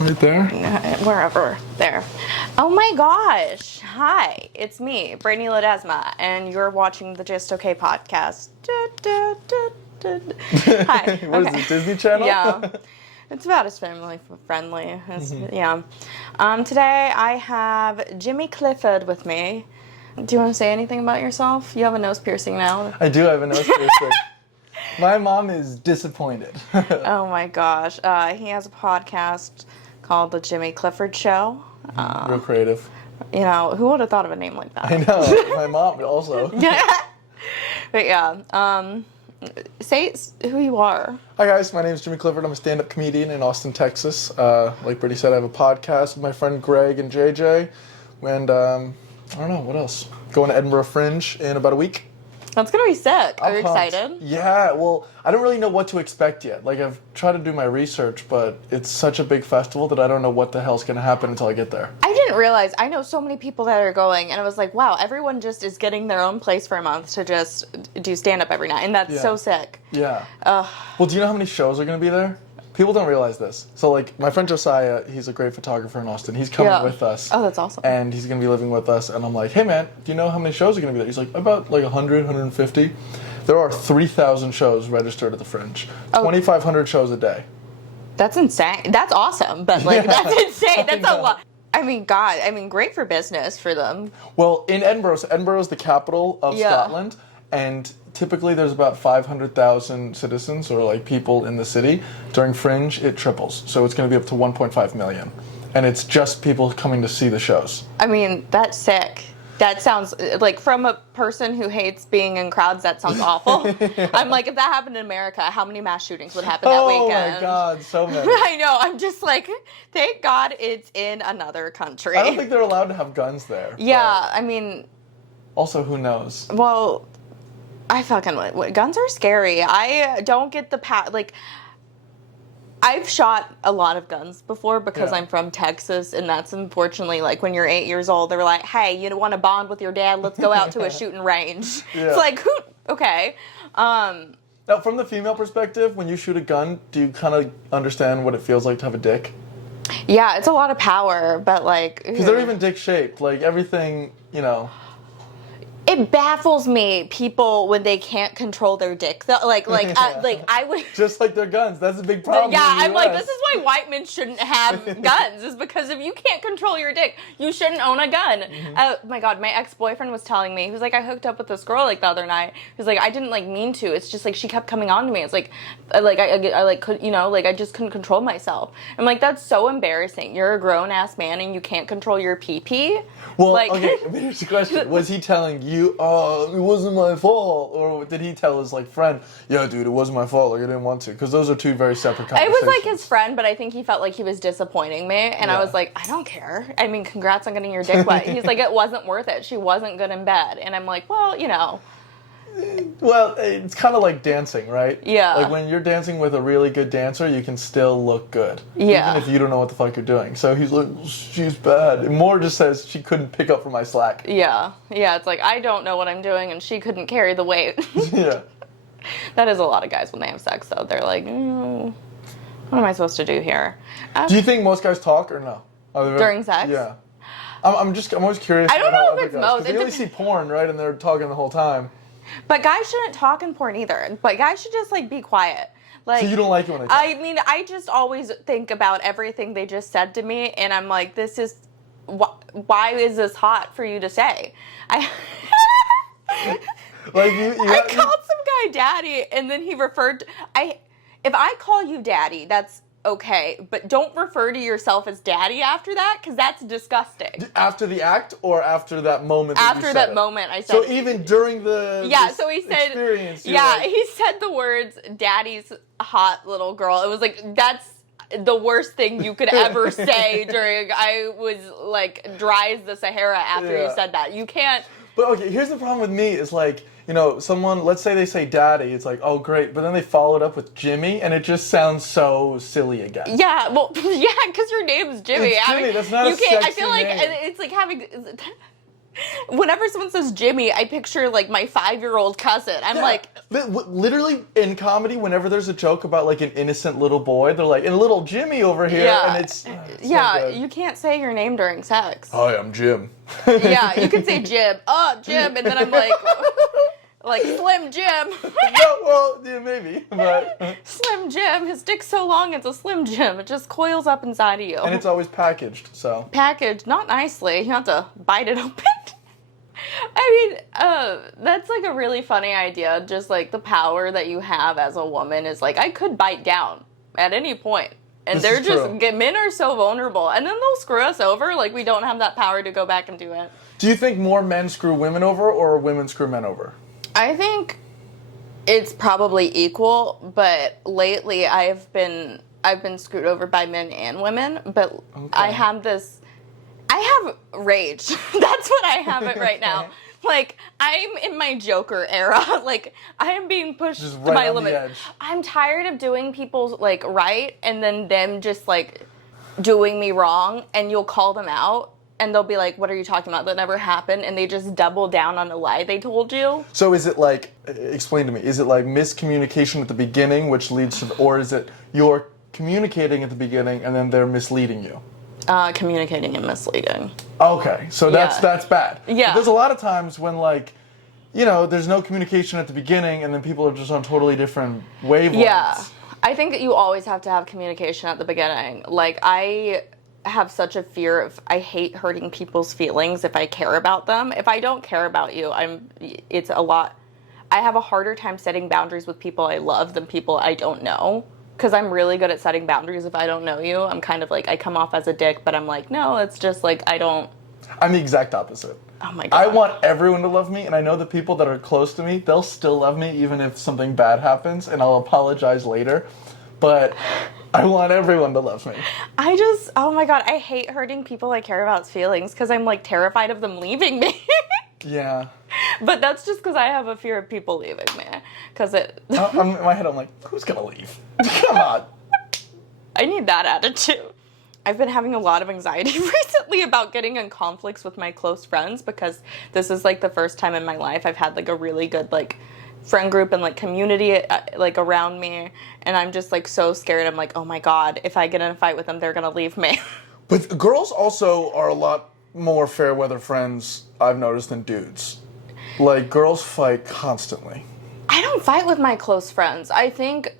Right there? Wherever. There. Oh my gosh. Hi. It's me, Brittany Ledesma, and you're watching the Just Okay podcast. Hi. What is it, Disney Channel? Yeah. It's about as family friendly as, yeah. Today I have Jimmy CLifford with me. Do you want to say anything about yourself? You have a nose piercing now. I do have a nose piercing. My mom is disappointed. Oh my gosh. He has a podcast called the Jimmy CLifford SHow. Real creative. You know, who would have thought of a name like that? I know. My mom also. But yeah, say who you are. Hi guys, my name is Jimmy CLifford. I'm a stand-up comedian in Austin, Texas. Like Brittany said, I have a podcast with my friend Greg and JJ. And I don't know, what else? Going to Edinburgh Fringe in about a week. That's going to be sick. Are you pumped. excited? Yeah, well, I don't really know what to expect yet. Like, I've tried to do my research, but it's such a big festival that I don't know what the hell's going to happen until I get there. I didn't realize. I know so many people that are going, and I was like, wow, everyone just is getting their own place for a month to just do stand-up every night, and that's so sick. Yeah. Well, do you know how many shows are going to be there? People don't realize this. So, like, my friend Josiah, he's a great photographer in Austin. He's coming with us. Oh, that's awesome. And he's going to be living with us. And I'm like, hey, man, do you know how many shows are going to be there? He's like, about like 100, 150. There are 3,000 shows registered at the Fringe. 2,500 shows a day. That's insane. That's awesome. But, like, that's insane. That's a lot. I mean, God. I mean, great for business for them. Well, in Edinburgh, so Edinburgh is the capital of Scotland. And typically there's about 500,000 citizens or like people in the city. During Fringe, it triples. So it's going to be up to 1.5 million. And it's just people coming to see the shows. I mean, that's sick. That sounds, like, from a person who hates being in crowds, that sounds awful. I'm like, if that happened in America, how many mass shootings would happen that weekend? Oh my God, so many. I know, I'm just like, thank God it's in another country. I don't think they're allowed to have guns there. Yeah, I mean. Also, who knows? Well, guns are scary. I don't get the like, I've shot a lot of guns before because I'm from Texas, and that's unfortunately, like, when you're 8 years old, they're like, hey, you want to bond with your dad? Let's go out to a shooting range. It's like, okay. Now, from the female perspective, when you shoot a gun, do you kind of understand what it feels like to have a dick? Yeah, it's a lot of power, but, like... Because they're even dick-shaped. Like, everything, you know... It baffles me, people, when they can't control their dick. I would... Just like their guns. That's a big problem. Yeah, I'm like, this is why white men shouldn't have guns, is because if you can't control your dick, you shouldn't own a gun. Oh my God, my ex-boyfriend was telling me, he was like, I hooked up with this girl, like, the other night. He was like, I didn't, like, mean to. It's just, like, she kept coming on to me. It's like, I just couldn't control myself. I'm like, that's so embarrassing. You're a grown-ass man and you can't control your pee-pee? Well, like, okay, but here's the question. Was he telling you, oh, it wasn't my fault? Or did he tell his, like, friend, yeah, dude, it wasn't my fault, like, I didn't want to? Because those are two very separate conversations. It was, like, his friend, but I think he felt like he was disappointing me, and I was like, I don't care. I mean, congrats on getting your dick wet. He's like, it wasn't worth it. She wasn't good in bed. And I'm like, well, you know. Well, it's kind of like dancing, right? Yeah. Like, when you're dancing with a really good dancer, you can still look good. Yeah. Even if you don't know what the fuck you're doing. So he's like, she's bad. And Moore just says she couldn't pick up for my slack. Yeah. Yeah, it's like, I don't know what I'm doing, and she couldn't carry the weight. Yeah. That is a lot of guys when they have sex, though. They're like, what am I supposed to do here? Do you think most guys talk or no? During sex? Yeah. I'm always curious. I don't know if it's most. You only see porn, right? And they're talking the whole time. But guys shouldn't talk in porn either. But guys should just, like, be quiet. Like, so you don't like it when they talk? I mean, I just always think about everything they just said to me, and I'm like, this is... Why is this hot for you to say? I called some guy daddy, and then he referred to... If I call you daddy, that's okay, but don't refer to yourself as daddy after that, because that's disgusting. After the act, or after that moment? After that moment, I said. So even during the so he said. Experience, He said the words "daddy's hot little girl." It was like, that's the worst thing you could ever say during. I was like dry as the Sahara after you said that. You can't. But okay, here's the problem with me is like, you know, someone, let's say they say daddy, it's like, oh great, but then they follow it up with Jimmy, and it just sounds so silly again. Yeah, well, yeah, because your name's Jimmy. It's Jimmy, that's not a sexy I feel like name. it's like having... Whenever someone says Jimmy, I picture like my 5-year-old cousin. I'm like, literally in comedy, whenever there's a joke about like an innocent little boy, they're like, and little Jimmy over here, and it's so you can't say your name during sex. Hi, I'm Jim. Yeah, you can say Jim. Oh, Jim, and then I'm like Slim Jim. No, well, yeah, maybe, but Slim Jim. His dick's so long, it's a Slim Jim. It just coils up inside of you. and it's always packaged, so. Packaged, not nicely. You have to bite it open. I mean, that's like a really funny idea. Just like the power that you have as a woman is like, I could bite down at any point. And they're just, men are so vulnerable. And then they'll screw us over. Like, we don't have that power to go back and do it. Do you think more men screw women over or women screw men over? I think it's probably equal, but lately I've been screwed over by men and women, but I have rage. That's what I have it right now. Like, I'm in my Joker era. Like, I am being pushed just to right my on limit. the edge. I'm tired of doing people's, like, right, and then them just, like, doing me wrong, and you'll call them out, and they'll be like, what are you talking about? That never happened, and they just double down on a lie they told you. So is it like, explain to me, is it like miscommunication at the beginning, which leads to, or is it you're communicating at the beginning and then they're misleading you? Communicating and misleading. Okay, so that's bad. Yeah. There's a lot of times when, like, you know, there's no communication at the beginning and then people are just on totally different wavelengths. Yeah. I think that you always have to have communication at the beginning. Like, I have such a fear of, I hate hurting people's feelings if I care about them. If I don't care about you, I have a harder time setting boundaries with people I love than people I don't know. Because I'm really good at setting boundaries if I don't know you. I'm kind of like, I come off as a dick, but I'm like, no, it's just like, I'm the exact opposite. Oh my God. I want everyone to love me, and I know the people that are close to me, they'll still love me even if something bad happens, and I'll apologize later. But I want everyone to love me. Oh my God, I hate hurting people I care about's feelings because I'm like terrified of them leaving me. Yeah. But that's just because I have a fear of people leaving me. Because in my head, I'm like, who's gonna leave? Come on. I need that attitude. I've been having a lot of anxiety recently about getting in conflicts with my close friends because this is like the first time in my life I've had like a really good like friend group and like community like around me, and I'm just like so scared. I'm like, oh my God, if I get in a fight with them, they're gonna leave me. But girls also are a lot more fair weather friends, I've noticed, than dudes. Like, girls fight constantly. I don't fight with my close friends. I think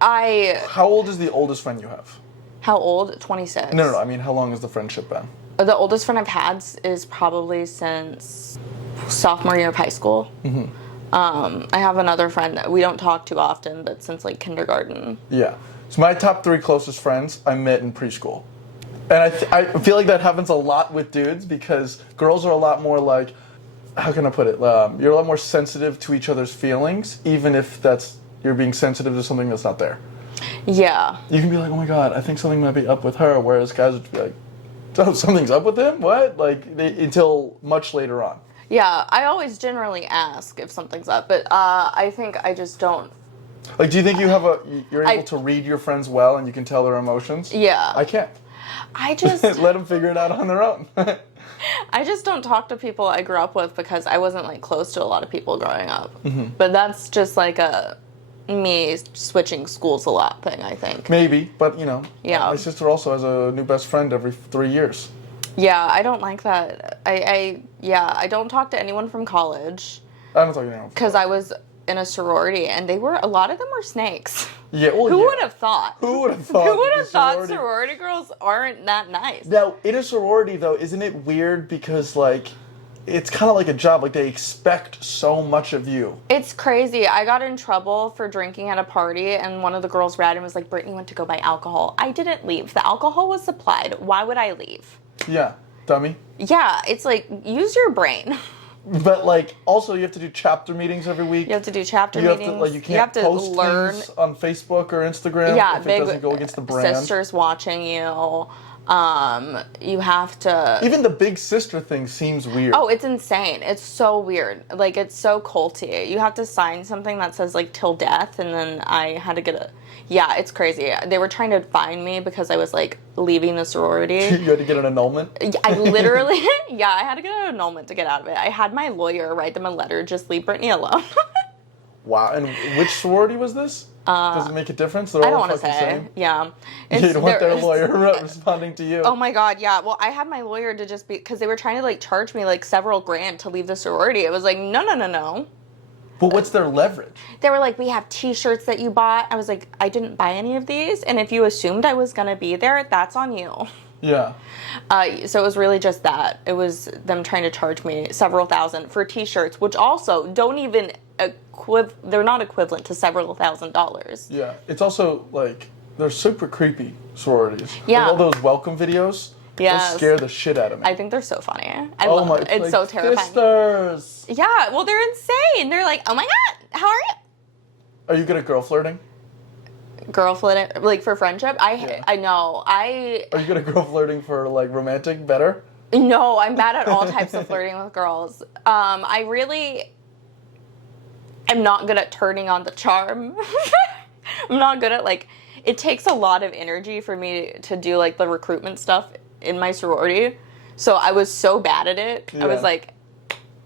How old is the oldest friend you have? How old? 26. No, I mean, how long has the friendship been? The oldest friend I've had is probably since sophomore year of high school. Mm-hmm. I have another friend that we don't talk too often, but since like kindergarten. Yeah. So my top 3 closest friends I met in preschool. And I feel like that happens a lot with dudes because girls are a lot more like, how can I put it? You're a lot more sensitive to each other's feelings, even if you're being sensitive to something that's not there. Yeah. You can be like, oh my God, I think something might be up with her, whereas guys would be like, oh, something's up with him? What? Like, until much later on. Yeah, I always generally ask if something's up, but I think I just don't. Like, do you think you're able to read your friends well and you can tell their emotions? Yeah. I can't. I just let them figure it out on their own. I just don't talk to people I grew up with because I wasn't like close to a lot of people growing up. Mm-hmm. But that's just like me switching schools a lot thing, I think. Maybe, but you know, yeah. My sister also has a new best friend every 3 years. Yeah, I don't like that. I don't talk to anyone from college. I don't talk to anyone. Because I was in a sorority, and a lot of them were snakes. Yeah, well, Who would have thought? Who would have thought? Who would have thought sorority girls aren't that nice? Now, in a sorority, though, isn't it weird because, like, it's kind of like a job. Like, they expect so much of you. It's crazy. I got in trouble for drinking at a party, and one of the girls ran and was like, Brittany went to go buy alcohol. I didn't leave. The alcohol was supplied. Why would I leave? Yeah, dummy. Yeah, it's like, use your brain. But, like, also you have to do chapter meetings every week. You have to do chapter meetings. You can't post things on Facebook or Instagram if it doesn't go against the brand. Sisters watching you. You have to... Even the big sister thing seems weird. Oh, it's insane. It's so weird. Like, it's so culty. You have to sign something that says, like, till death, and then I had to get a... Yeah, it's crazy. They were trying to fine me because I was, like, leaving the sorority. You had to get an annulment? I literally... Yeah, I had to get an annulment to get out of it. I had my lawyer write them a letter, just leave Brittany alone. Wow. And which sorority was this? Does it make a difference? They're I don't all want to say. same? Yeah. You don't want their lawyer responding to you. Oh my God, yeah. Well, I had my lawyer to just be... Because they were trying to, like, charge me, like, several grand to leave the sorority. It was like, no. But what's their leverage? They were like, we have t-shirts that you bought. I was like, I didn't buy any of these. And if you assumed I was going to be there, that's on you. Yeah. So it was really just that. It was them trying to charge me several thousand for t-shirts, which also don't even... they're not equivalent to several $1,000s. Yeah. It's also, like, they're super creepy sororities. Yeah. Like all those welcome videos. Yes. Those scare the shit out of me. I think they're so funny. I love them. It's like, so terrifying. Sisters. Yeah, well, they're insane. They're like, oh my God, how are you? Are you good at girl flirting? Girl flirting, like for friendship? I know. Are you good at girl flirting for, like, romantic better? No, I'm bad at all types of flirting with girls. I'm not good at turning on the charm. I'm not good at, like, it takes a lot of energy for me to do, like, the recruitment stuff in my sorority. So I was so bad at it. Yeah. I was like,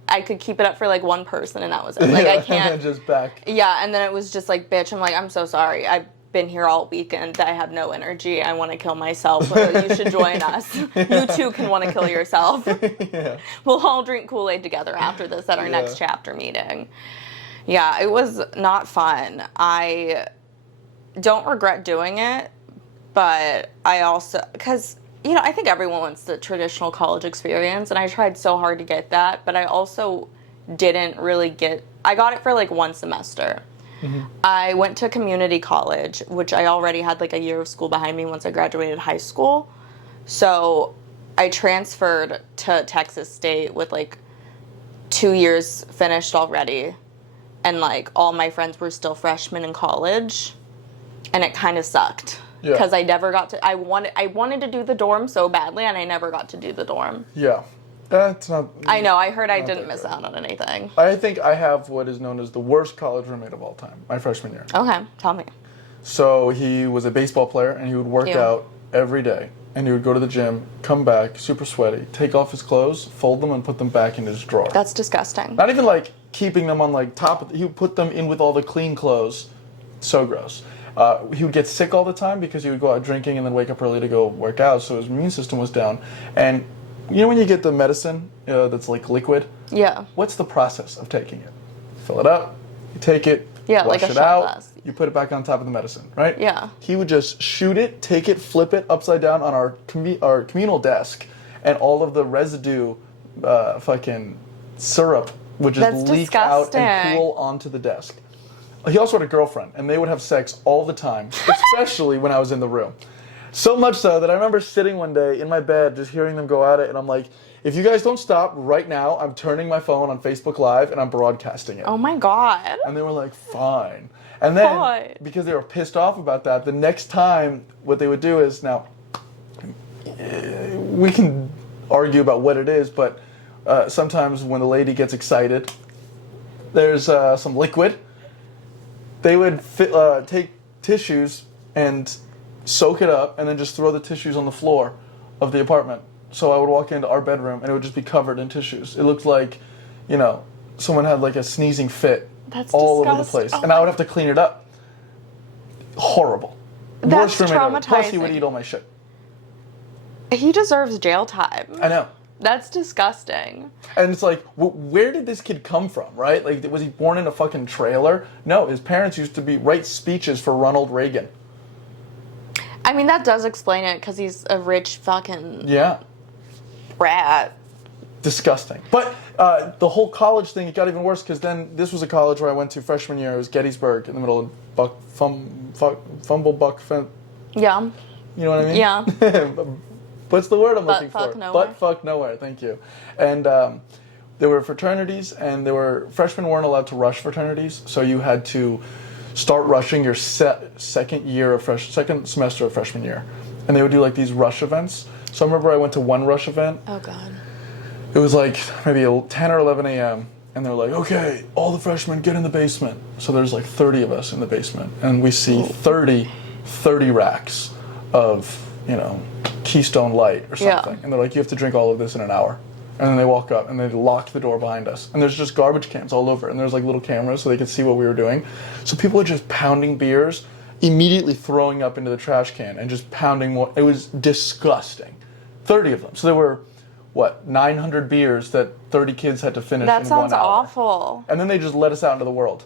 I could keep it up for, like, one person and that was it. Like, I can't. And just back. Yeah, and then it was just like, bitch, I'm like, I'm so sorry. I've been here all weekend. I have no energy. I want to kill myself. You should join us. You too can want to kill yourself. Yeah. We'll all drink Kool-Aid together after this at our next chapter meeting. Yeah, it was not fun. I don't regret doing it, but I also, because, you know, I think everyone wants the traditional college experience, and I tried so hard to get that, but I also didn't really I got it for, like, one semester. Mm-hmm. I went to community college, which I already had, like, a year of school behind me once I graduated high school. So I transferred to Texas State with, like, 2 years finished already. And, like, all my friends were still freshmen in college. And it kind of sucked. Because I never got to... I wanted to do the dorm so badly, and I never got to do the dorm. Yeah. That's not... I know. I heard I didn't miss out on anything. I think I have what is known as the worst college roommate of all time. My freshman year. Okay. Tell me. So he was a baseball player, and he would work out every day. And he would go to the gym, come back, super sweaty, take off his clothes, fold them, and put them back in his drawer. That's disgusting. Not even, like, keeping them on, like, top. He would put them in with all the clean clothes. So gross. He would get sick all the time because he would go out drinking and then wake up early to go work out, so his immune system was down. And you know when you get the medicine that's, like, liquid? Yeah. What's the process of taking it? Fill it up, you take it, wash like it out, glass. You put it back on top of the medicine, right? Yeah. He would just shoot it, take it, flip it upside down on our communal desk, and all of the residue fucking syrup would just leak out and pool onto the desk. He also had a girlfriend, and they would have sex all the time, especially when I was in the room. So much so that I remember sitting one day in my bed just hearing them go at it, and I'm like, if you guys don't stop right now, I'm turning my phone on Facebook Live and I'm broadcasting it. Oh my God. And they were like, fine. And then, because they were pissed off about that, the next time what they would do is, now, we can argue about what it is, but sometimes when the lady gets excited, there's some liquid. They would take tissues and soak it up and then just throw the tissues on the floor of the apartment. So I would walk into our bedroom and it would just be covered in tissues. It looked like, you know, someone had like a sneezing fit all over the place. And I would have to clean it up. Horrible. That's traumatizing. Plus he would eat all my shit. He deserves jail time. I know. That's disgusting. And it's like, where did this kid come from, right? Like, was he born in a fucking trailer? No, his parents used to write speeches for Ronald Reagan. I mean, that does explain it, because he's a rich fucking rat. Disgusting. But the whole college thing, it got even worse, because then this was a college where I went to freshman year. It was Gettysburg, in the middle of Fumblebuck. Yeah. You know what I mean? Yeah. What's the word I'm looking for? Nowhere. Butt fuck nowhere. Thank you. And there were fraternities, and freshmen weren't allowed to rush fraternities, so you had to start rushing your second semester of freshman year, and they would do like these rush events. So I remember I went to one rush event. Oh God. It was like maybe 10 or 11 a.m. and they're like, okay, all the freshmen get in the basement. So there's like 30 of us in the basement, and we see 30 racks of, you know, Keystone Light or something. And they're like, you have to drink all of this in an hour. And then they walk up and they lock the door behind us. And there's just garbage cans all over. And there's like little cameras so they could see what we were doing. So people are just pounding beers, immediately throwing up into the trash can and just pounding more. It was disgusting. 30 of them. So there were, 900 beers that 30 kids had to finish in 1 hour. That sounds awful. And then they just let us out into the world.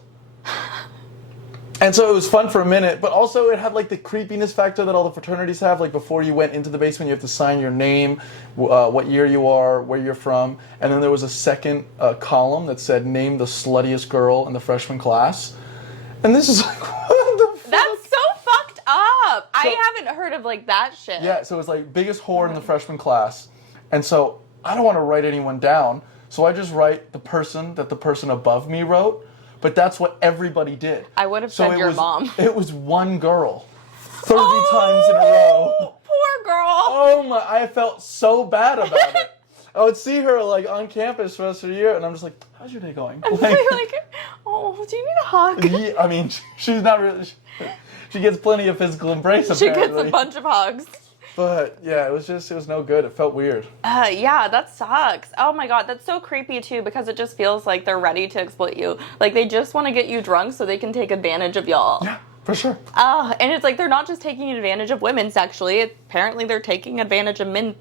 And so it was fun for a minute, but also it had like the creepiness factor that all the fraternities have. Like before you went into the basement, you have to sign your name, what year you are, where you're from. And then there was a second column that said, name the sluttiest girl in the freshman class. And this is like, what the fuck? That's so fucked up. I haven't heard of like that shit. Yeah, so it was like biggest whore in the freshman class. And so I don't want to write anyone down. So I just write the person that the person above me wrote. But that's what everybody did. I would have said your mom. It was one girl. 30 times in a row. Poor girl. Oh my, I felt so bad about it. I would see her like on campus for the rest of the year, and I'm just like, how's your day going? Like, oh, do you need a hug? Yeah, I mean, she's not really, she gets plenty of physical embrace apparently. She gets a bunch of hugs. But yeah, it was no good. It felt weird. Yeah, that sucks. Oh my God, that's so creepy too, because it just feels like they're ready to exploit you. Like they just want to get you drunk so they can take advantage of y'all. Yeah, for sure. And it's like they're not just taking advantage of women sexually. Apparently they're taking advantage of men.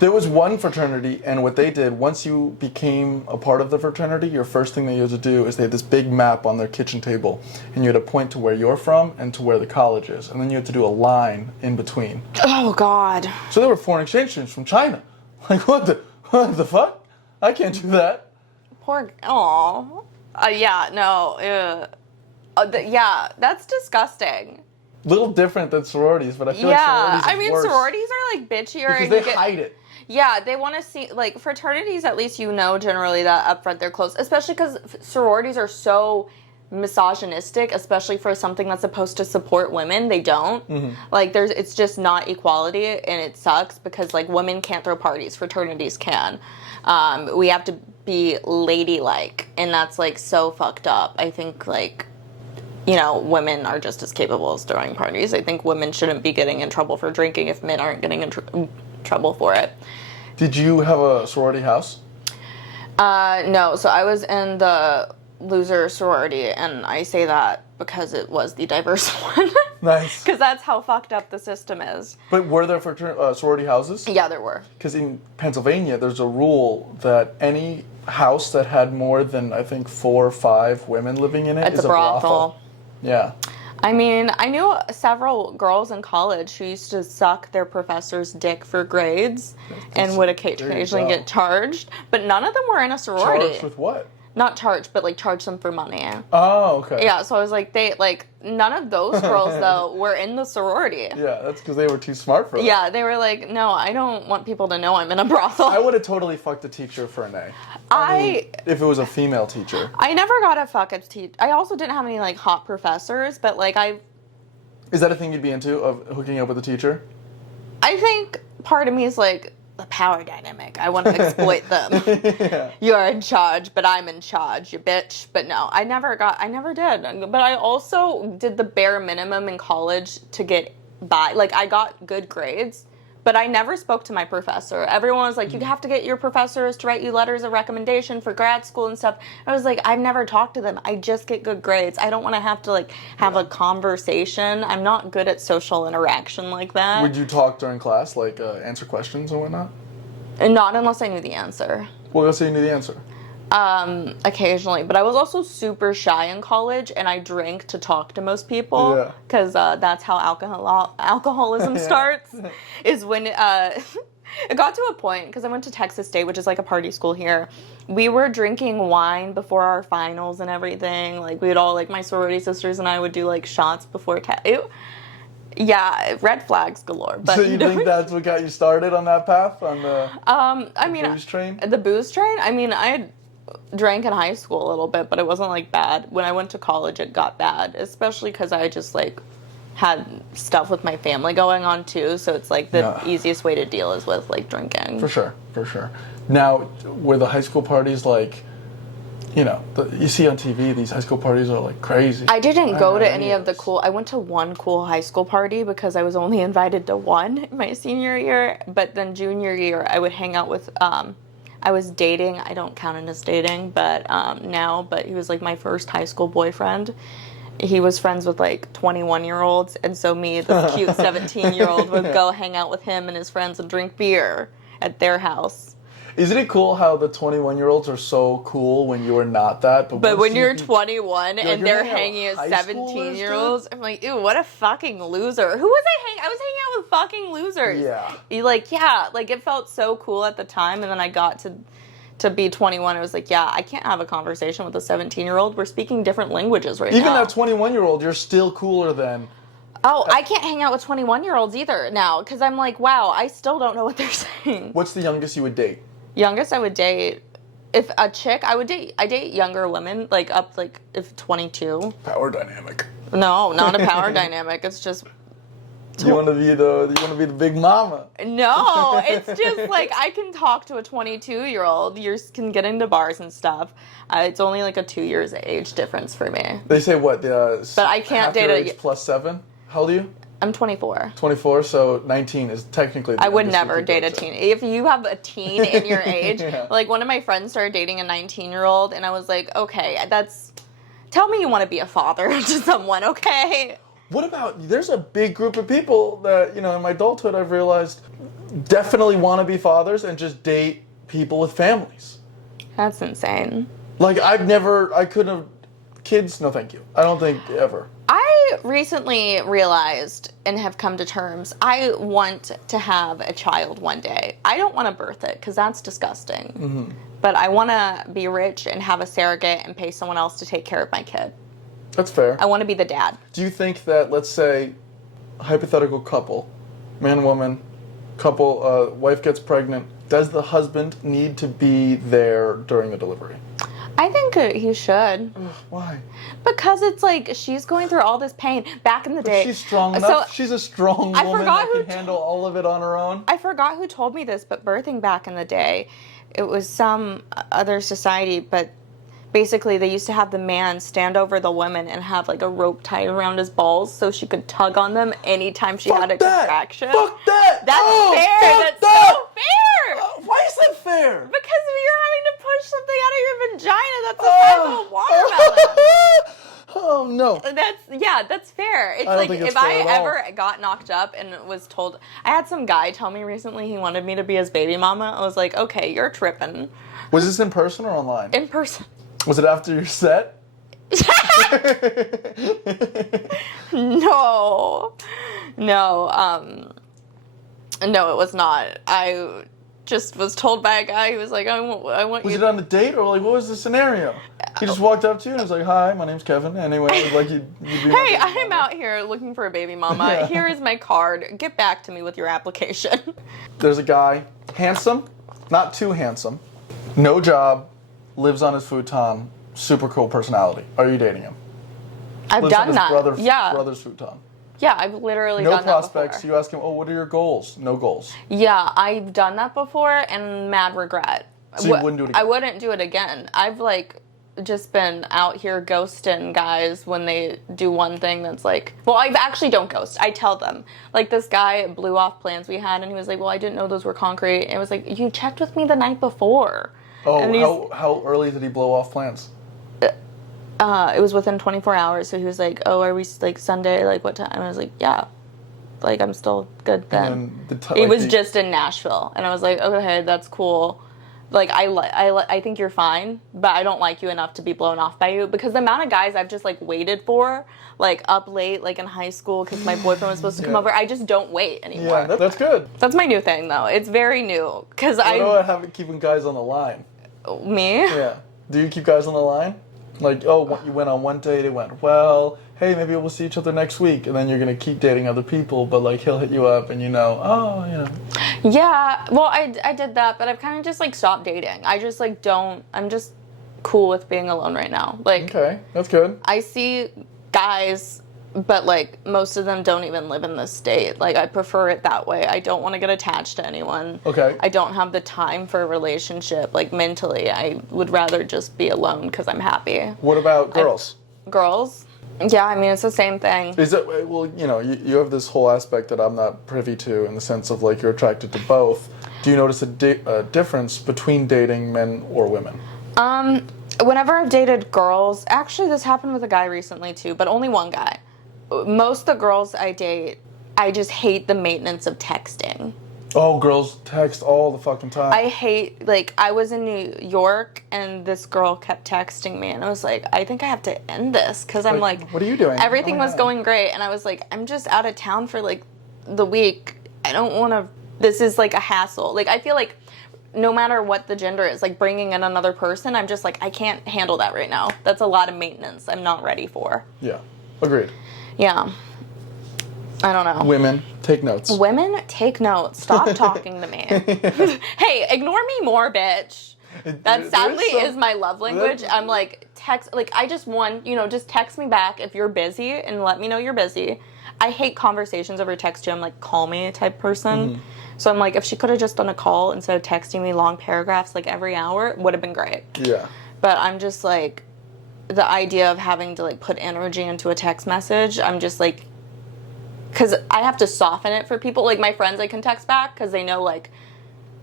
There was one fraternity, and what they did, once you became a part of the fraternity, your first thing that you had to do is they had this big map on their kitchen table, and you had to point to where you're from and to where the college is, and then you had to do a line in between. Oh, God. So there were foreign exchange students from China. Like, what the fuck? I can't do that. Poor, aw. Yeah, no, yeah, that's disgusting. Little different than sororities, but I feel like sororities are worse. Sororities are like bitchier. Because they hide it. Yeah, they want to see, like, fraternities, at least you know generally that up front they're close, especially because sororities are so misogynistic, especially for something that's supposed to support women. They don't. Mm-hmm. Like, it's just not equality, and it sucks because, like, women can't throw parties, fraternities can. We have to be ladylike, and that's, like, so fucked up. I think, like, you know, women are just as capable as throwing parties. I think women shouldn't be getting in trouble for drinking if men aren't getting in trouble for it. Did you have a sorority house? No, so I was in the loser sorority, and I say that because it was the diverse one. Nice. Because that's how fucked up the system is. But were there sorority houses? Yeah, there were. Because in Pennsylvania, there's a rule that any house that had more than, I think, 4 or 5 women living in it is a brothel. Yeah. I mean, I knew several girls in college who used to suck their professor's dick for grades and would occasionally get charged, but none of them were in a sorority. Charged with what? Not charged, but like charge them for money. Oh, okay. Yeah, so I was like, none of those girls though were in the sorority. Yeah, that's because they were too smart for that. Yeah, they were like, no, I don't want people to know I'm in a brothel. I would have totally fucked a teacher for an A. I mean, if it was a female teacher. I never got a fuck a teacher. I also didn't have any like hot professors, but like Is that a thing you'd be into, of hooking up with a teacher? I think part of me is like, the power dynamic. I want to exploit them. Yeah. You're in charge, but I'm in charge, you bitch. But no, I never did. But I also did the bare minimum in college to get by. Like, I got good grades, but I never spoke to my professor. Everyone was like, you have to get your professors to write you letters of recommendation for grad school and stuff. I was like, I've never talked to them. I just get good grades. I don't want to have to, like, have a conversation. I'm not good at social interaction like that. Would you talk during class, like, answer questions and whatnot? And not unless I knew the answer. Well, let's say you knew the answer. Occasionally, but I was also super shy in college, and I drank to talk to most people, because that's how alcoholism starts, is when it got to a point, because I went to Texas State, which is like a party school here. We were drinking wine before our finals and everything. Like, we'd all, like, my sorority sisters and I would do, like, shots before yeah, red flags galore. But so you think that's what got you started on that path, on the booze train? The booze train? I mean, I drank in high school a little bit, but it wasn't, like, bad. When I went to college, it got bad, especially because I just, like, had stuff with my family going on too, so it's like the easiest way to deal is with like drinking. For sure. Now, were the high school parties like, you know, you see on TV, these high school parties are like crazy. I didn't go to any of the cool, I went to one cool high school party because I was only invited to one my senior year, but then junior year I would hang out with, I was dating, I don't count it as dating, but but he was like my first high school boyfriend. He was friends with like 21-year-olds, and so me, this cute 17-year-old, would go hang out with him and his friends and drink beer at their house. Isn't it cool how the 21-year-olds are so cool when you are not that? But when you're 21 and they're hanging with 17-years-olds, I'm like, ew, what a fucking loser. Who was I hanging? I was hanging out with fucking losers. Yeah. Like it felt so cool at the time, and then I got to be 21, I was like, yeah, I can't have a conversation with a 17-year-old. We're speaking different languages right now. Even that 21-year-old, you're still cooler than... Oh, I can't hang out with 21-year-olds either now, because I'm like, wow, I still don't know what they're saying. What's the youngest you would date? Youngest I would date, if a chick, I date younger women, like up, like, if 22. Power dynamic. No, not a power dynamic. It's just... You want to be the big mama. No, it's just like I can talk to a 22-year-old. You can get into bars and stuff. It's only like a 2 years age difference for me. They say what? But I can't date a... plus 7? How old are you? I'm 24. 24, so 19 is technically the I would never date a teen. If you have a teen in your age, like one of my friends started dating a 19-year-old, and I was like, okay, tell me you want to be a father to someone, okay? What about, there's a big group of people that, you know, in my adulthood I've realized definitely want to be fathers and just date people with families. That's insane. Like, I couldn't have, kids, no thank you. I don't think ever. I recently realized and have come to terms, I want to have a child one day. I don't want to birth it because that's disgusting. Mm-hmm. But I want to be rich and have a surrogate and pay someone else to take care of my kid. That's fair. I want to be the dad. Do you think that, let's say, a hypothetical couple, man, woman, couple, wife gets pregnant, does the husband need to be there during the delivery? I think he should. Why? Because it's like she's going through all this pain. Back in the day, she's strong enough. She's a strong woman that can handle all of it on her own. I forgot who told me this, but birthing back in the day, it was some other society, but basically they used to have the man stand over the woman and have like a rope tied around his balls so she could tug on them anytime she had a contraction. Fuck that! That's fair. That's so fair. Why is that fair? Because if you're having to push something out of your vagina, that's the size of a watermelon. Oh no. That's fair. It's I don't like think it's if I fair at all. ever got knocked up and was told, I had some guy tell me recently he wanted me to be his baby mama. I was like, okay, you're tripping. Was this in person or online? In person. Was it after your set? No, it was not. I just was told by a guy who was like, I want Was you. it on a date or like what was the scenario? He just walked up to you and was like, "Hi, my name's Kevin." Anyway, it was like you'd be Hey, I'm out here looking for a baby mama. Yeah. Here is my card. Get back to me with your application. There's a guy, handsome, not too handsome, no job, lives on his futon, super cool personality. Are you dating him? I've Lives on done his that. brother's futon. Yeah, I've literally No done prospects. that before. You ask him, "Oh, what are your goals?" No goals. Yeah, I've done that before and mad regret. So you wouldn't do it again? I wouldn't do it again. I've like just been out here ghosting guys when they do one thing that's like, well, I actually don't ghost. I tell them. Like this guy blew off plans we had and he was like, well, I didn't know those were concrete. And it was like, you checked with me the night before. Oh, how early did he blow off plans? It was within 24 hours. So he was like, oh, are we like Sunday? Like what time? And I was like, yeah. Like I'm still good then. It was just in Nashville. And I was like, okay, that's cool. Like, I think you're fine, but I don't like you enough to be blown off by you. Because the amount of guys I've just, like, waited for, like, up late, like, in high school, because my boyfriend was supposed to come over, I just don't wait anymore. Yeah, that's good. That's my new thing, though. It's very new. Because What do I have keeping guys on the line? Me? Yeah. Do you keep guys on the line? Like, oh, you went on one date, it went well. Hey, maybe we'll see each other next week. And then you're going to keep dating other people, but, like, he'll hit you up and Yeah, well, I did that, but I've kind of just, like, stopped dating. I just, like, I'm just cool with being alone right now. Like, okay, that's good. I see guys But, like, most of them don't even live in this state. Like, I prefer it that way. I don't want to get attached to anyone. Okay. I don't have the time for a relationship. Like, mentally, I would rather just be alone because I'm happy. What about girls? Girls? Yeah, I mean, it's the same thing. Is it, well, you know, you have this whole aspect that I'm not privy to in the sense of, like, you're attracted to both. Do you notice a difference between dating men or women? Whenever I've dated girls, actually this happened with a guy recently too, but only one guy. Most of the girls I date, I just hate the maintenance of texting. Oh, girls text all the fucking time. I hate, like, I was in New York and this girl kept texting me and I was like, I think I have to end this because I'm like, what are you doing? Everything was going great and I was like, I'm just out of town for like the week. I don't want to, this is like a hassle. Like, I feel like no matter what the gender is, like bringing in another person, I'm just like, I can't handle that right now. That's a lot of maintenance I'm not ready for. Yeah, agreed. Yeah. I don't know. Women, take notes. Women, take notes. Stop talking to me. Hey, ignore me more, bitch. That sadly is my love language. I'm like, text, like, I just want, you know, just text me back if you're busy and let me know you're busy. I hate conversations over text too. I'm like, call me type person. Mm-hmm. So I'm like, if she could have just done a call instead of texting me long paragraphs like every hour, it would have been great. Yeah. But I'm just like, the idea of having to like put energy into a text message, I'm just like, because I have to soften it for people. Like my friends I can text back because they know like,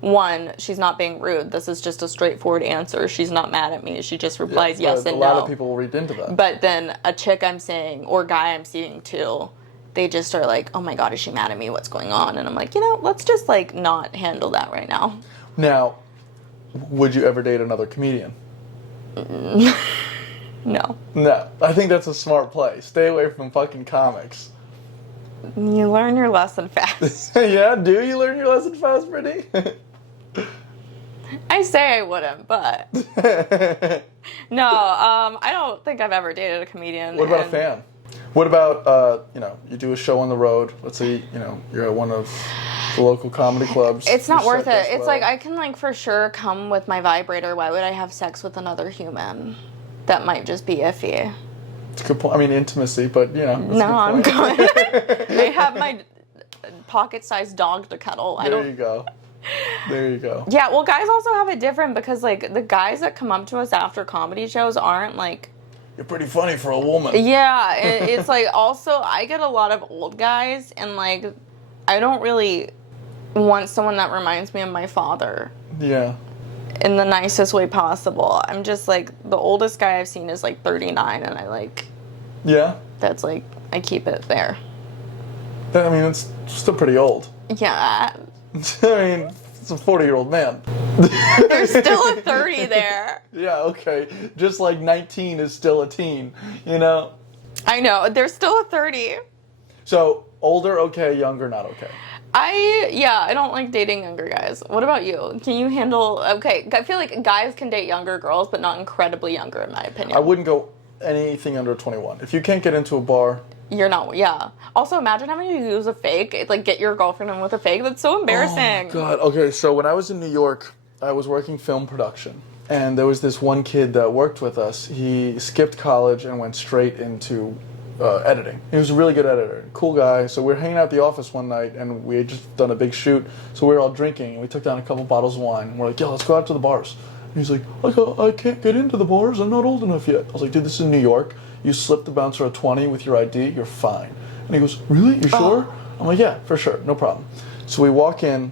one, she's not being rude. This is just a straightforward answer. She's not mad at me. She just replies yes and no. A lot of people will read into that. But then a chick I'm seeing or guy I'm seeing too, they just are like, oh my God, is she mad at me? What's going on? And I'm like, you know, let's just like not handle that right now. Now, would you ever date another comedian? No. No. I think that's a smart play. Stay away from fucking comics. You learn your lesson fast. Yeah, do you learn your lesson fast, Brittany? I say I wouldn't, but no, I don't think I've ever dated a comedian. What about a fan? What about, you know, you do a show on the road. Let's say, you know, you're at one of the local comedy clubs. It's not worth it. It's like, I can, like, for sure come with my vibrator. Why would I have sex with another human? That might just be iffy. It's a good point. I mean, intimacy, but, you know. No, I'm good. I have my pocket-sized dog to cuddle. There you go. There you go. Yeah, well, guys also have it different because, like, the guys that come up to us after comedy shows aren't, like... You're pretty funny for a woman. Yeah, it's like, also, I get a lot of old guys, and, like, I don't really want someone that reminds me of my father. Yeah. In the nicest way possible. I'm just, like, the oldest guy I've seen is, like, 39, and I, like... Yeah? That's, like, I keep it there. I mean, it's still pretty old. Yeah. I mean, it's a 40-year-old man. There's still a 30 there. Yeah, okay. Just like 19 is still a teen, you know? I know. There's still a 30. So, older, okay, younger, not okay. I don't like dating younger guys. What about you? Can you handle... Okay, I feel like guys can date younger girls, but not incredibly younger, in my opinion. I wouldn't go anything under 21. If you can't get into a bar... You're not... Yeah. Also, imagine having to use a fake. Like, get your girlfriend in with a fake. That's so embarrassing. Oh, God. Okay, so when I was in New York, I was working film production. And there was this one kid that worked with us. He skipped college and went straight into... editing. He was a really good editor. Cool guy. So we were hanging out at the office one night and we had just done a big shoot. So we were all drinking and we took down a couple bottles of wine. And we're like, yo, let's go out to the bars. And he's like, I can't get into the bars. I'm not old enough yet. I was like, dude, this is New York. You slip the bouncer a 20 with your ID, you're fine. And he goes, really? You sure? I'm like, yeah, for sure. No problem. So we walk in.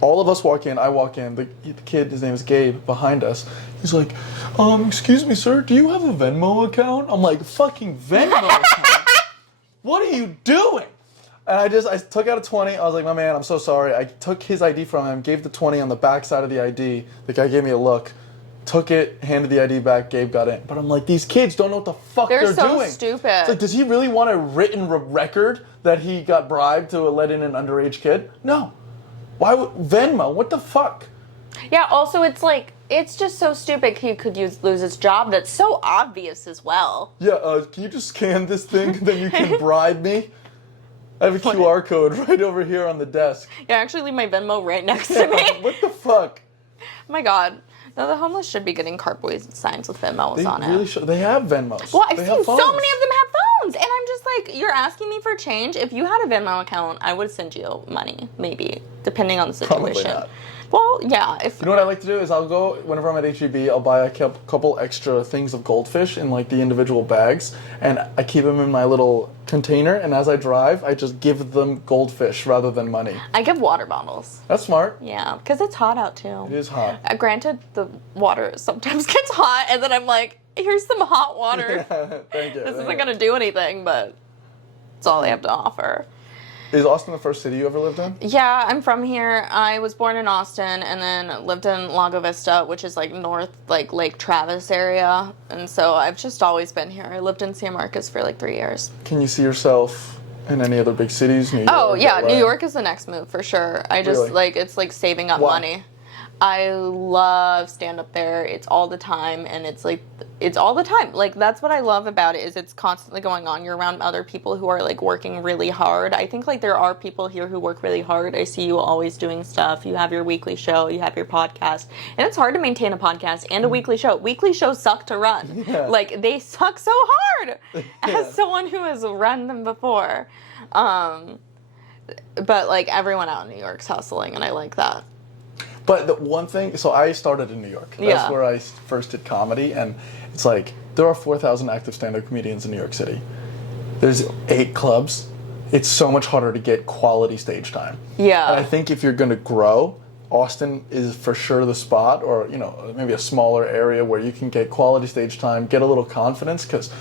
All of us walk in. I walk in. The kid, his name is Gabe, behind us. He's like, excuse me, sir, do you have a Venmo account? I'm like, fucking Venmo account? What are you doing? And I took out a 20. I was like, my man, I'm so sorry. I took his ID from him, gave the 20 on the back side of the ID. The guy gave me a look, took it, handed the ID back, Gabe got in. But I'm like, these kids don't know what the fuck they're doing. They're so stupid. It's like, does he really want a written record that he got bribed to let in an underage kid? No. Why would Venmo? What the fuck? Yeah, also it's like, it's just so stupid he could lose his job. That's so obvious as well. Yeah, can you just scan this thing and then you can bribe me? I have a QR code right over here on the desk. Yeah, actually leave my Venmo right next to me. What the fuck? Oh my God. No, the homeless should be getting cardboard signs with Venmos on it. They really should. They have Venmos. Well, I've seen so many of them have phones, and I'm just like, you're asking me for change. If you had a Venmo account, I would send you money, maybe, depending on the situation. Probably not. Well, yeah. You know what I like to do is I'll go, whenever I'm at H-E-B, I'll buy a couple extra things of goldfish in like the individual bags, and I keep them in my little container, and as I drive, I just give them goldfish rather than money. I give water bottles. That's smart. Yeah, because it's hot out too. It is hot. Granted, the water sometimes gets hot, and then I'm like, here's some hot water. Yeah, thank you. This isn't going to do anything, but it's all they have to offer. Is Austin the first city you ever lived in? Yeah, I'm from here. I was born in Austin and then lived in Lago Vista, which is like north, like Lake Travis area. And so I've just always been here. I lived in San Marcos for like 3 years. Can you see yourself in any other big cities? New York? Oh, yeah, New York is the next move for sure. I just Really? like, it's like saving up money. I love stand up there. It's all the time, and it's like, it's all the time. Like, that's what I love about it, is it's constantly going on. You're around other people who are like working really hard. I think like there are people here who work really hard. I see you always doing stuff. You have your weekly show, you have your podcast, and it's hard to maintain a podcast and a weekly show. Weekly shows suck to run. Yeah. Like, they suck so hard. Yeah. As someone who has run them before. But like, everyone out in New York's hustling, and I like that. But the one thing, so I started in New York. That's where I first did comedy, and it's like, there are 4,000 active stand-up comedians in New York City. There's 8 clubs. It's so much harder to get quality stage time. Yeah. And I think if you're going to grow, Austin is for sure the spot, or, you know, maybe a smaller area where you can get quality stage time, get a little confidence, because,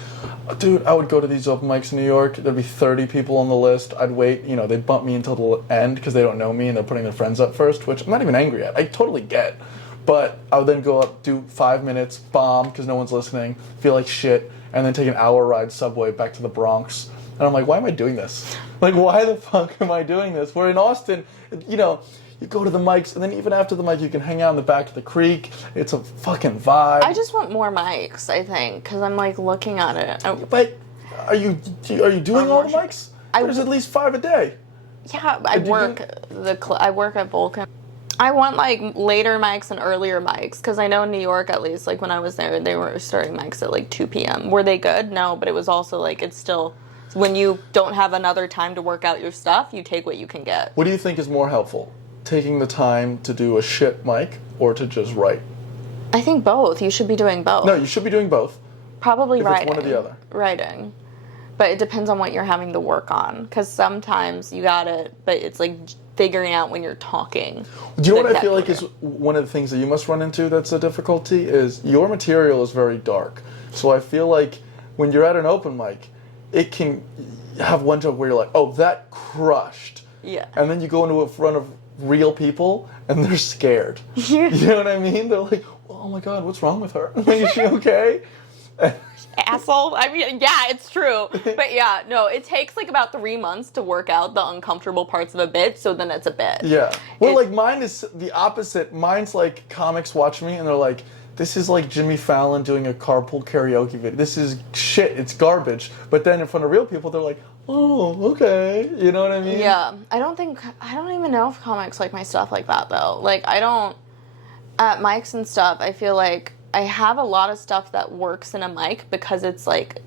dude, I would go to these open mics in New York, there'd be 30 people on the list, I'd wait, you know, they'd bump me until the end because they don't know me and they're putting their friends up first, which I'm not even angry at, I totally get, but I would then go up, do 5 minutes, bomb, because no one's listening, feel like shit, and then take an hour ride subway back to the Bronx, and I'm like, why am I doing this? Like, why the fuck am I doing this? Where in Austin, you know, you go to the mics, and then even after the mic, you can hang out in the back of the creek. It's a fucking vibe. I just want more mics, I think, because I'm like looking at it. But are you doing all the mics? There's at least 5 a day. Yeah, I work at Vulcan. I want like later mics and earlier mics, because I know in New York, at least, like when I was there, they were starting mics at like 2 p.m. Were they good? No, but it was also like, it's still, when you don't have another time to work out your stuff, you take what you can get. What do you think is more helpful? Taking the time to do a shit mic or to just write? I think both. You should be doing both. No, you should be doing both. Probably if writing. It's one or the other. Writing. But it depends on what you're having to work on. Because sometimes you got it, but it's like figuring out when you're talking. Do you know what I feel like is one of the things that you must run into that's a difficulty is your material is very dark. So I feel like when you're at an open mic, it can have one joke where you're like, oh, that crushed. Yeah. And then you go into a front of real people and they're scared. You know what I mean? They're like, oh my God, what's wrong with her? Like, is she okay? Asshole. I mean, yeah, it's true. But yeah, no, it takes like about 3 months to work out the uncomfortable parts of a bit, so then it's a bit. Yeah. Well, like mine is the opposite. Mine's like comics watch me and they're like, this is like Jimmy Fallon doing a carpool karaoke video. This is shit. It's garbage. But then in front of real people, they're like, oh, okay. You know what I mean? Yeah. I don't even know if comics like my stuff like that, though. Like, I don't, at mics and stuff, I feel like I have a lot of stuff that works in a mic because it's like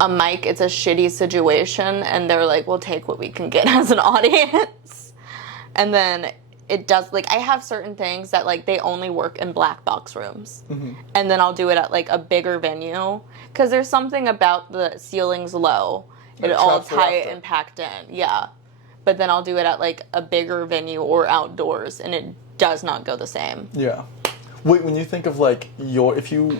a mic, it's a shitty situation, and they're like, we'll take what we can get as an audience. And then it does, like, I have certain things that, like, they only work in black box rooms. Mm-hmm. And then I'll do it at, like, a bigger venue. Because there's something about the ceilings low. It all tight and packed in. Yeah. But then I'll do it at, like, a bigger venue or outdoors, and it does not go the same. Yeah. Wait, when you think of, like, if you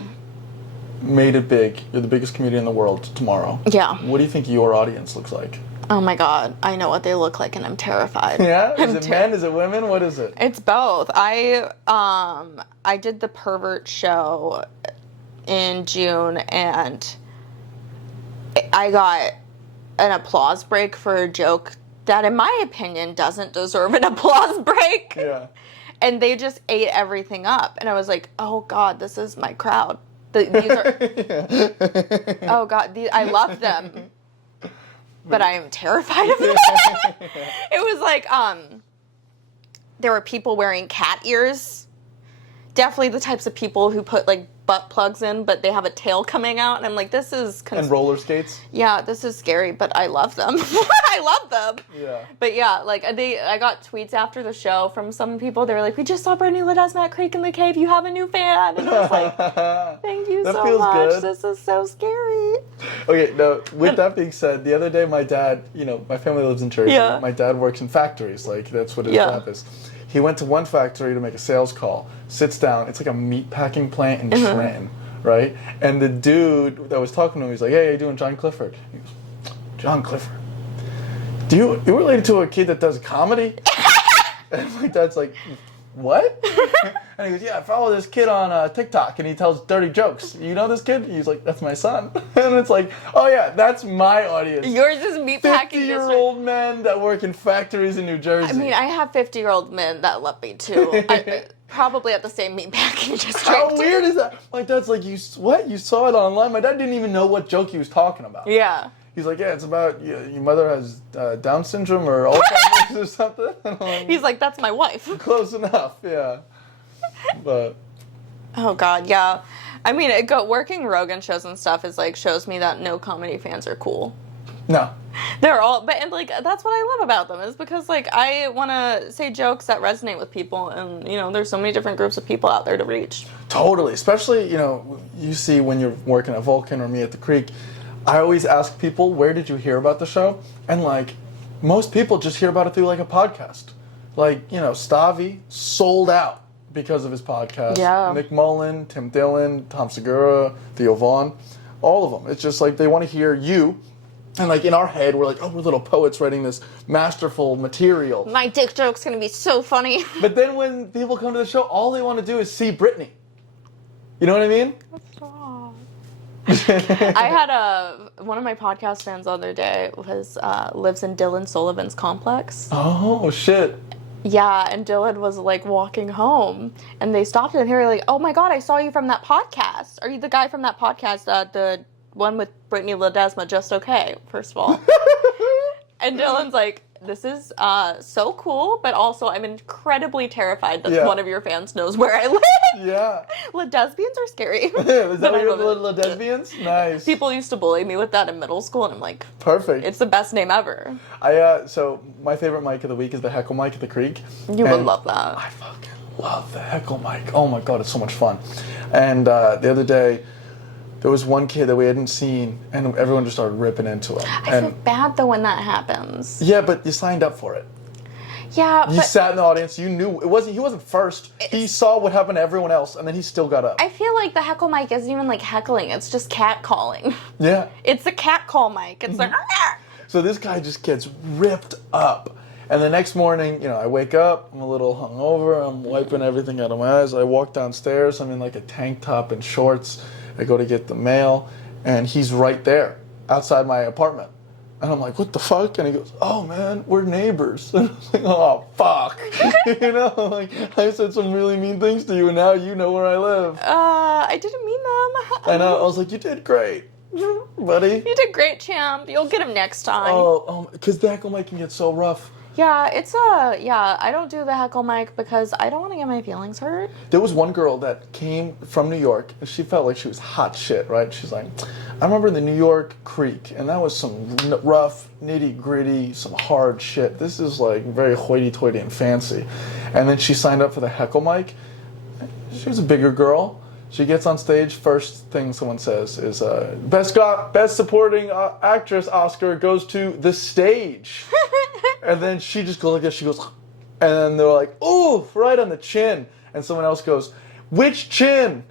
made it big, you're the biggest comedian in the world tomorrow. Yeah. What do you think your audience looks like? Oh my God, I know what they look like and I'm terrified. Yeah? Is it men? Is it women? What is it? It's both. I did the Pervert show in June and I got an applause break for a joke that, in my opinion, doesn't deserve an applause break. Yeah. And they just ate everything up. And I was like, oh God, this is my crowd. These are... Oh God, I love them. But I am terrified of them. It was like, there were people wearing cat ears. Definitely the types of people who put like butt plugs in, but they have a tail coming out, and I'm like, this is... And roller skates. Yeah, this is scary, but I love them. I love them. Yeah. But yeah, like, I got tweets after the show from some people. They were like, we just saw Brittany Ledesma at Creek in the Cave. You have a new fan. And I was like, thank you so feels much. good. This is so scary. Okay, no, with that being said, the other day my dad, my family lives in Jersey. Yeah. My dad works in factories, like that's what his Yeah. job is. He went to one factory to make a sales call, sits down, it's like a meat packing plant in Trenton, right? And the dude that was talking to him, he's like, hey, how you doing, John CLifford? He goes, John CLifford, you related to a kid that does comedy? And my dad's like, what? And he goes, yeah, I follow this kid on TikTok, and he tells dirty jokes. You know this kid? He's like, that's my son. And it's like, oh yeah, that's my audience. Yours is meatpacking 50-year-old men that work in factories in New Jersey. I mean, I have 50-year-old men that love me too. Probably at the same meatpacking district. How weird is that? My dad's like, what? You saw it online? My dad didn't even know what joke he was talking about. Yeah. He's like, yeah, it's about your mother has Down syndrome or Alzheimer's or something. And I'm like, He's like, that's my wife. close enough, yeah. But Oh God, yeah. I mean, working Rogan shows and stuff is like shows me that no comedy fans are cool. no. They're all, but and like that's what I love about them is because like I want to say jokes that resonate with people, and there's so many different groups of people out there to reach. Totally, especially you see when you're working at Vulcan or me at the Creek. I always ask people, where did you hear about the show? And like most people just hear about it through like a podcast. Like Stavi sold out because of his podcast. Yeah. Nick Mullen, Tim Dillon, Tom Segura, Theo Vaughn, all of them. It's just like they want to hear you. And like in our head, we're like, oh, we're little poets writing this masterful material. My dick joke's gonna be so funny. But then when people come to the show, all they want to do is see Brittany. You know what I mean? I had one of my podcast fans the other day lives in Dylan Sullivan's complex. Oh shit. Yeah, and Dylan was like walking home, and they stopped and they were like, "Oh my God, I saw you from that podcast. Are you the guy from that podcast? The one with Brittany Ledesma, Just Okay?" First of all, and Dylan's like, "This is so cool, but also I'm incredibly terrified that one of your fans knows where I live." Yeah. Lesbians are scary. Is that what you're lesbians? Nice. People used to bully me with that in middle school, and I'm like, perfect. it's the best name ever. So my favorite mic of the week is the heckle mic at the Creek. You would love that. I fucking love the heckle mic. Oh my God, it's so much fun. And the other day, there was one kid that we hadn't seen, and everyone just started ripping into him. I feel bad though when that happens. Yeah, but you signed up for it. Yeah, You sat in the audience. You knew he wasn't first. He saw what happened to everyone else, and then he still got up. I feel like the heckle mic isn't even like heckling. It's just cat calling. Yeah. It's a cat call mic. It's like. So this guy just gets ripped up. And the next morning, I wake up, I'm a little hungover, I'm wiping everything out of my eyes. I walk downstairs, I'm in like a tank top and shorts. I go to get the mail, and he's right there, outside my apartment. And I'm like, what the fuck? And he goes, oh man, we're neighbors. And I'm like, oh fuck. Like, I said some really mean things to you, and now you know where I live. I didn't mean them. And I was like, you did great, buddy. You did great, champ. You'll get him next time. Oh, because the heckle mic can get so rough. Yeah, I don't do the heckle mic because I don't want to get my feelings hurt. There was one girl that came from New York, and she felt like she was hot shit, right? She's like, I remember the New York Creek, and that was some rough, nitty-gritty, some hard shit. This is like very hoity-toity and fancy. And then she signed up for the heckle mic. She was a bigger girl. She gets on stage, first thing someone says is, best supporting actress Oscar goes to The Stage. And then she just goes like this, she goes, and then they're like, ooh, right on the chin. And someone else goes, which chin?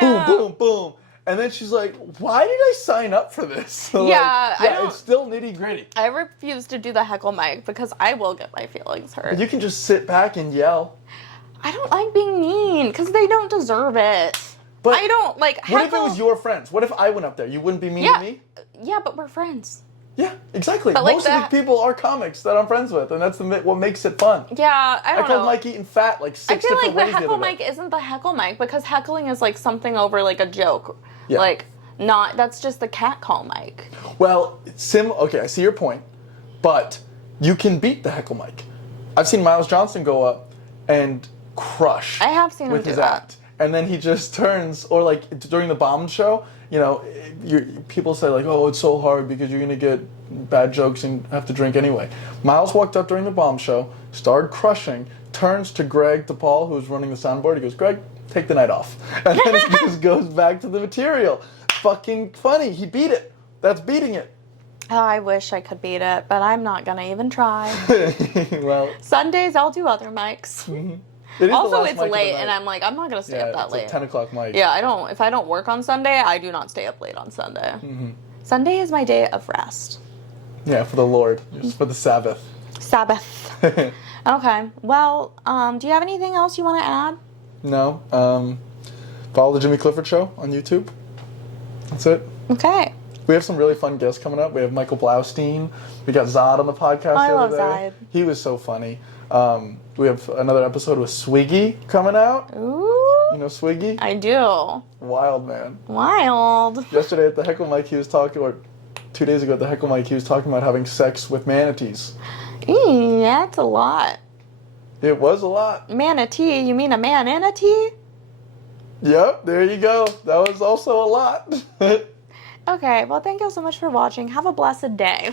Boom, boom, boom. And then she's like, why did I sign up for this? So it's still nitty gritty. I refuse to do the heckle mic because I will get my feelings hurt. You can just sit back and yell. I don't like being mean because they don't deserve it. But I don't like heckle. What if it was your friends? What if I went up there? You wouldn't be mean to me? Yeah, but we're friends. Yeah, exactly. But most of the people are comics that I'm friends with, and that's what makes it fun. Yeah, I don't know. I called Mike eating fat like 6 different ways. I feel like the heckle mic isn't the heckle mic because heckling is like something over like a joke. Yeah. Like, that's just the cat call mic. Well, okay, I see your point, but you can beat the heckle mic. I've seen Miles Johnson go up and crush. I have seen him with do his that. act. and then he just turns, or like during the bomb show, you know, people say like, oh, it's so hard because you're gonna get bad jokes and have to drink anyway. Miles walked up during the bomb show, started crushing, turns to Greg DePaul, who was running the soundboard. He goes, Greg, take the night off, and then he just goes back to the material. Fucking funny. He beat it. That's beating it. Oh, I wish I could beat it, but I'm not gonna even try. Well, Sundays I'll do other mics. Mm-hmm. It is Also, the last it's mic of the late, night. and I'm like, I'm not gonna stay up that it's late. a 10 o'clock mic. Yeah, I don't. If I don't work on Sunday, I do not stay up late on Sunday. Mm-hmm. Sunday is my day of rest. Yeah, for the Lord, just for the Sabbath. Sabbath. Okay. Well, do you have anything else you want to add? No. Follow the Jimmy CLifford Show on YouTube. That's it. Okay. We have some really fun guests coming up. We have Michael Blaustein. We got Zod on the podcast I the love other day. Zod. He was so funny. We have another episode with Swiggy coming out. Ooh. You know Swiggy? I do. Wild man. Wild. Yesterday at the Heckle Mic, he was talking, or 2 days ago at the Heckle Mic, he was talking about having sex with manatees. That's a lot. It was a lot. Manatee? You mean a manatee? Yep, there you go. That was also a lot. Okay, well, thank you so much for watching. Have a blessed day.